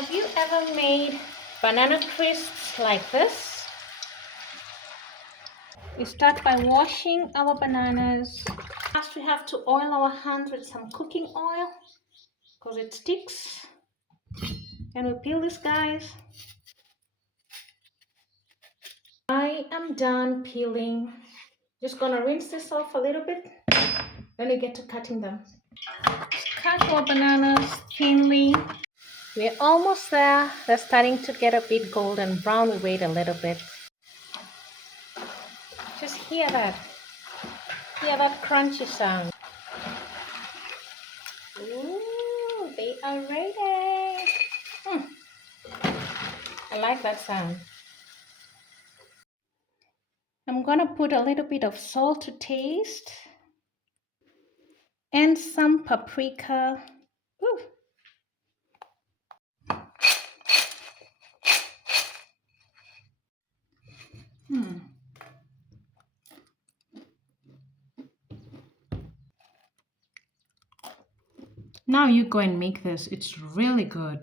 Have you ever made banana crisps like this? We start by washing our bananas. First we have to oil our hands with some cooking oil because it sticks. And we peel these guys. I am done peeling. Just gonna rinse this off a little bit. Then we get to cutting them. Just cut our bananas thinly. We're almost there. They're starting to get a bit golden brown. We wait a little bit. Just hear that. Hear that crunchy sound. Ooh, they are ready. I like that sound. I'm gonna put a little bit of salt to taste and some paprika. Ooh. Now you go and make this. It's really good.